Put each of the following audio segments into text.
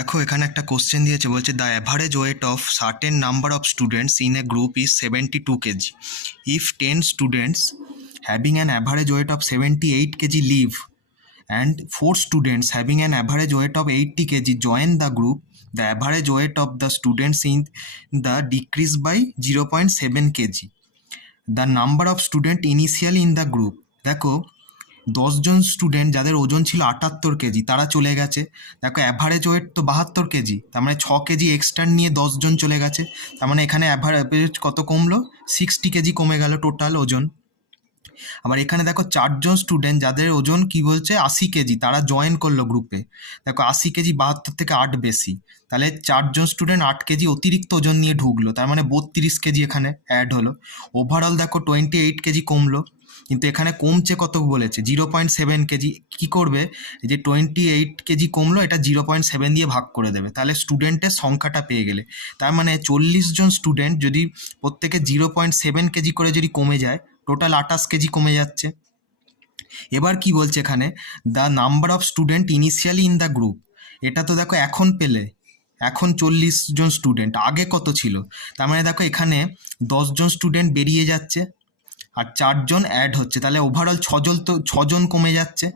দেখো এখানে একটা কোশ্চেন দিয়েছে, বলছে the average weight of certain number of students in a group is 72 KG. If 10 students having an average weight of 78 KG leave and 4 students having an average weight of 80 kg join the group, the average weight of the students in the decrease by 0.7 kg. The number of student initially in the group, দেখো 10জন student যাদের ওজন ছিল 78 KG তারা চলে গেছে। দেখো average wait তো 72 KG, তার মানে 6 কেজি এক্সট্রা নিয়ে 10জন চলে গেছে। তার মানে এখানে অ্যাভারেজ কত কমলো, 60 কেজি কমে গেল টোটাল ওজন। আবার এখানে দেখো 4জন স্টুডেন্ট যাদের ওজন কি বলছে 80 কেজি, তারা জয়েন করলো গ্রুপে। দেখো 80 কেজি 72 থেকে 8 বেশি, তাহলে 4জন স্টুডেন্ট 8 কেজি অতিরিক্ত ওজন নিয়ে ঢুকলো, তার মানে 32 কেজি এখানে অ্যাড হলো। ওভারঅল দেখো 28 কেজি কমলো, কিন্তু এখানে কমছে কত বলেছে 0.7 কেজি। কি করবে, এই যে 28 কেজি কমলো এটা 0.7 দিয়ে ভাগ করে দেবে, তাহলে স্টুডেন্টের সংখ্যাটা পেয়ে গেলে। তার মানে 40 জন স্টুডেন্ট যদি প্রত্যেকে 0.7 কেজি করে যদি কমে যায়, টোটাল 28 কেজি কমে যাচ্ছে। এবার কি বলছে এখানে, the number of student initially in the group, এটা তো দেখো এখন পেলে, এখন 40 জন স্টুডেন্ট, আগে কত ছিল। তার মানে দেখো এখানে 10জন স্টুডেন্ট বেরিয়ে যাচ্ছে আর 4জন অ্যাড হচ্ছে, তাহলে ওভারঅল 6জন কমে যাচ্ছে।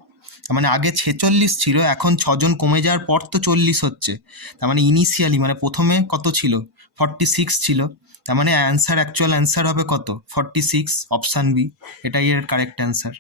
তার মানে আগে 46 ছিল, এখন 6জন কমে যাওয়ার পর তো 40 হচ্ছে। তার মানে ইনিশিয়ালি মানে প্রথমে কত ছিল, 46 ছিল। তার মানে অ্যান্সার, অ্যাকচুয়াল অ্যান্সার হবে কত, 46, অপশান বি, এটাই এর কারেক্ট অ্যান্সার।